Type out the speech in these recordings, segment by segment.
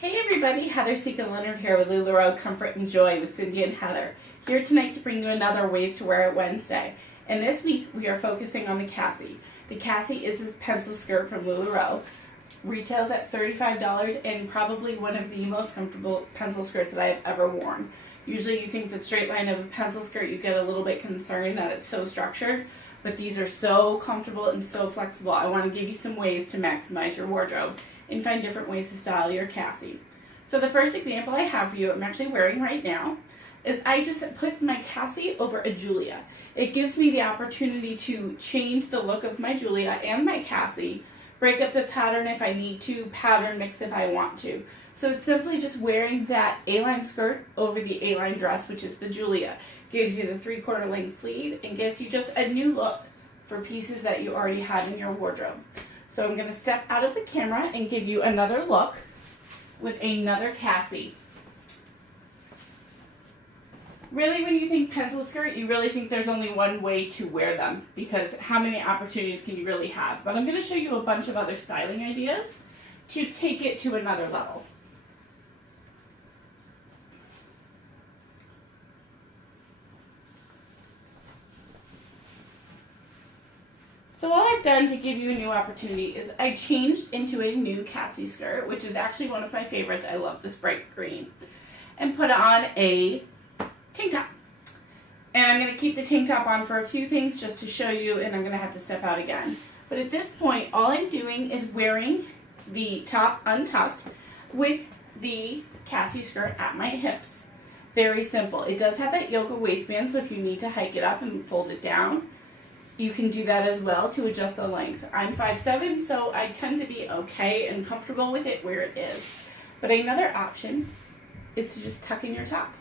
Hey everybody, Heather Seeker Leonard here with LuLaRoe Comfort and Joy with Cindy and Heather. Here tonight to bring you another Ways to Wear It Wednesday. And this week we are focusing on the Cassie. The Cassie is this pencil skirt from LuLaRoe. Retails at $35 and probably one of the most comfortable pencil skirts that I have ever worn. Usually you think the straight line of a pencil skirt, you get a little bit concerned that it's so structured, but these are so comfortable and so flexible. I want to give you some ways to maximize your wardrobe and find different ways to style your Cassie. So the first example I have for you, I'm actually wearing right now, is I just put my Cassie over a Julia. It gives me the opportunity to change the look of my Julia and my Cassie, break up the pattern if I need to, pattern mix if I want to. So it's simply just wearing that A-line skirt over the A-line dress, which is the Julia. Gives you the 3/4 length sleeve and gives you just a new look for pieces that you already have in your wardrobe. So I'm going to step out of the camera and give you another look with another Cassie. Really, when you think pencil skirt, you really think there's only one way to wear them, because how many opportunities can you really have? But I'm going to show you a bunch of other styling ideas to take it to another level. So all I've done to give you a new opportunity is I changed into a new Cassie skirt, which is actually one of my favorites. I love this bright green. And put on a tank top. And I'm going to keep the tank top on for a few things just to show you, and I'm going to have to step out again. But at this point, all I'm doing is wearing the top untucked with the Cassie skirt at my hips. Very simple. It does have that yoga waistband, so if you need to hike it up and fold it down, you can do that as well to adjust the length. I'm 5'7", so I tend to be okay and comfortable with it where it is. But another option is to just tuck in your top.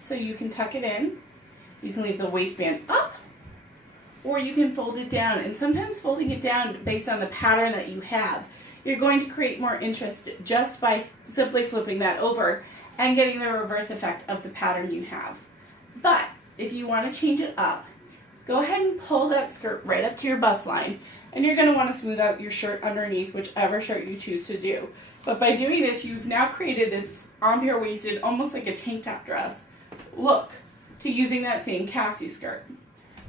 So you can tuck it in, you can leave the waistband up, or you can fold it down. And sometimes folding it down based on the pattern that you have, you're going to create more interest just by simply flipping that over and getting the reverse effect of the pattern you have. But if you want to change it up, go ahead and pull that skirt right up to your bust line, and you're going to want to smooth out your shirt underneath, whichever shirt you choose to do. But by doing this, you've now created this on-here-waisted, almost like a tank top dress look to using that same Cassie skirt.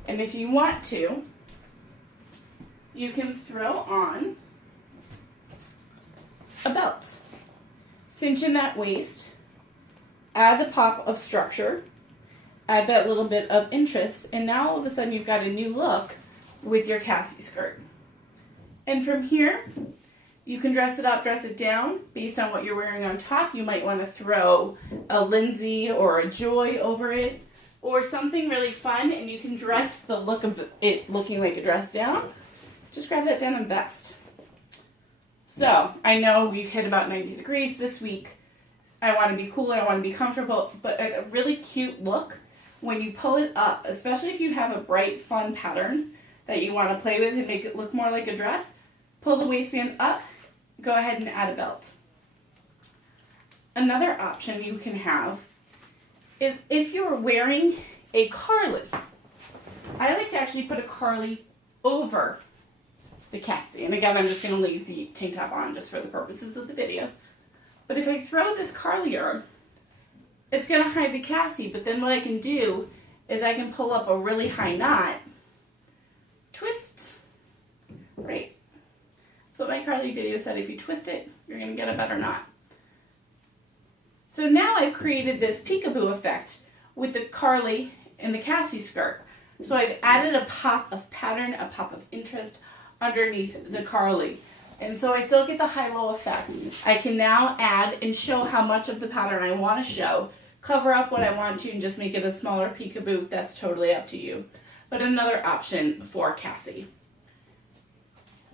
And if you want to, you can throw on a belt. Cinch in that waist, add a pop of structure, add that little bit of interest, and now all of a sudden you've got a new look with your Cassie skirt. And from here, you can dress it up, dress it down based on what you're wearing on top. You might want to throw a Lindsay or a Joy over it, or something really fun, and you can dress the look of it looking like a dress down. Just grab that denim vest. So I know we've hit about 90 degrees this week. I want to be cooler, I want to be comfortable, but a really cute look when you pull it up, especially if you have a bright, fun pattern that you want to play with and make it look more like a dress, pull the waistband up, go ahead and add a belt. Another option you can have is if you're wearing a Carly. I like to actually put a Carly over the Cassie. And again, I'm just going to leave the tank top on just for the purposes of the video. But if I throw this Carly on, it's going to hide the Cassie, but then what I can do is I can pull up a really high knot, twist, right? So my Carly video said if you twist it, you're going to get a better knot. So now I've created this peekaboo effect with the Carly and the Cassie skirt. So I've added a pop of pattern, a pop of interest underneath the Carly. And so I still get the high-low effect. I can now add and show how much of the pattern I want to show, cover up what I want to, and just make it a smaller peekaboo. That's totally up to you. But another option for Cassie.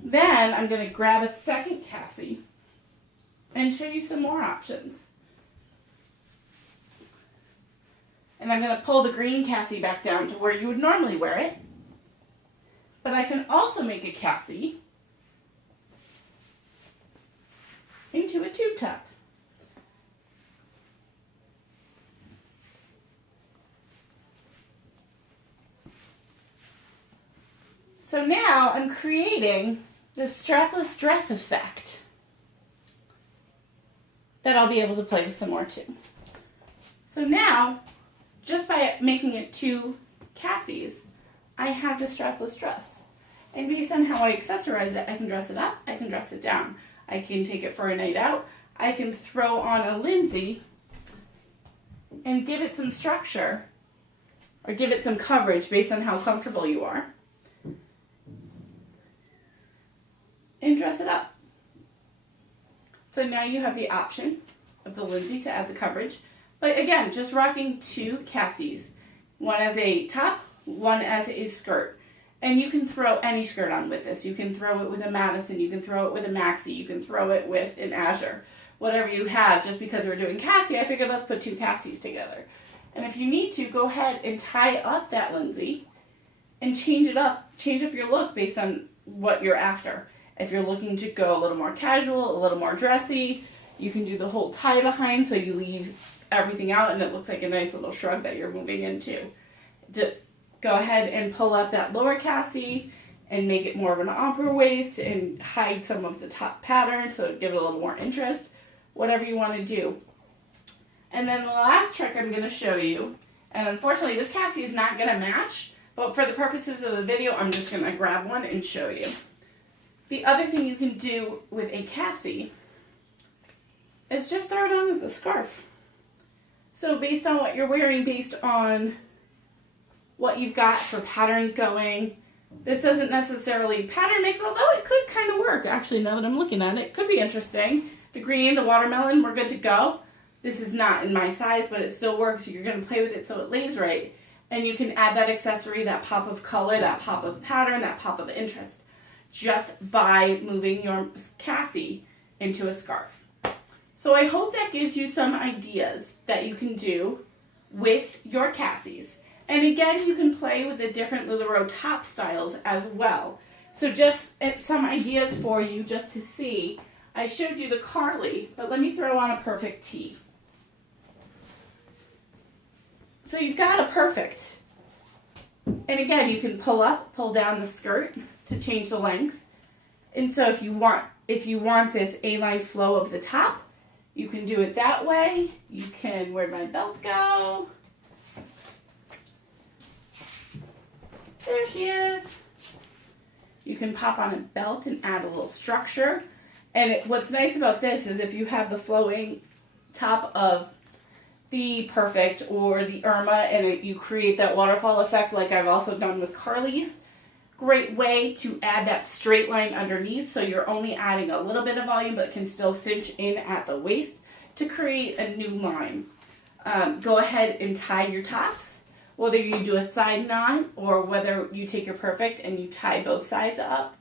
Then I'm going to grab a second Cassie and show you some more options. And I'm going to pull the green Cassie back down to where you would normally wear it. But I can also make a Cassie into a tube top. So now I'm creating the strapless dress effect. that I'll be able to play with some more too. So now, just by making it 2 Cassies, I have the strapless dress. And based on how I accessorize it, I can dress it up, I can dress it down. I can take it for a night out, I can throw on a linsey and give it some structure or give it some coverage based on how comfortable you are and dress it up. So now you have the option of the linsey to add the coverage. But again, just rocking 2 Cassies, one as a top, one as a skirt. And you can throw any skirt on with this. You can throw it with a Madison, you can throw it with a Maxi, you can throw it with an Azure. Whatever you have, just because we're doing Cassie, I figured let's put 2 Cassies together. And if you need to, go ahead and tie up that linsey and change up your look based on what you're after. If you're looking to go a little more casual, a little more dressy, you can do the whole tie behind so you leave everything out and it looks like a nice little shrug that you're moving into. Go ahead and pull up that lower Cassie and make it more of an opera waist and hide some of the top pattern so give it a little more interest. Whatever you want to do. And then the last trick I'm going to show you, and unfortunately this Cassie is not going to match, but for the purposes of the video, I'm just going to grab one and show you. The other thing you can do with a Cassie is just throw it on as a scarf. So based on what you're wearing, based on what you've got for patterns going, this doesn't necessarily pattern mix, although it could kind of work. Actually, now that I'm looking at it, it could be interesting. The green, the watermelon, we're good to go. This is not in my size, but it still works. You're going to play with it so it lays right. And you can add that accessory, that pop of color, that pop of pattern, that pop of interest, just by moving your Cassie into a scarf. So I hope that gives you some ideas that you can do with your Cassies. And again, you can play with the different LuLaRoe top styles as well. So just some ideas for you just to see. I showed you the Carly, but let me throw on a perfect tee. So you've got a perfect. And again, you can pull up, pull down the skirt to change the length. And so if you want this A-line flow of the top, you can do it that way. You can, where'd my belt go? There she is. You can pop on a belt and add a little structure. And what's nice about this is if you have the flowing top of the Perfect or the Irma and you create that waterfall effect like I've also done with Carly's, great way to add that straight line underneath so you're only adding a little bit of volume but can still cinch in at the waist to create a new line. Go ahead and tie your tops, whether you do a side knot or whether you take your Perfect and you tie both sides up.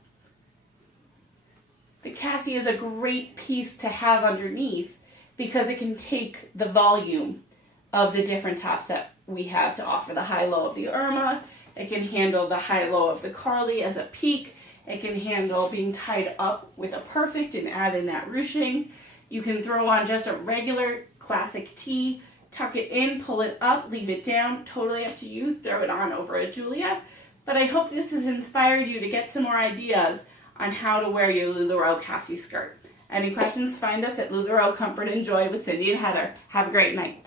The Cassie is a great piece to have underneath because it can take the volume of the different tops that we have to offer. The high-low of the Irma, it can handle the high-low of the Carly as a peak, it can handle being tied up with a Perfect and add in that ruching. You can throw on just a regular classic tee, tuck it in, pull it up, leave it down, totally up to you, throw it on over a Julia. But I hope this has inspired you to get some more ideas on how to wear your LuLaRoe Cassie skirt. Any questions? Find us at LuLaRoe Comfort and Joy with Cindy and Heather. Have a great night.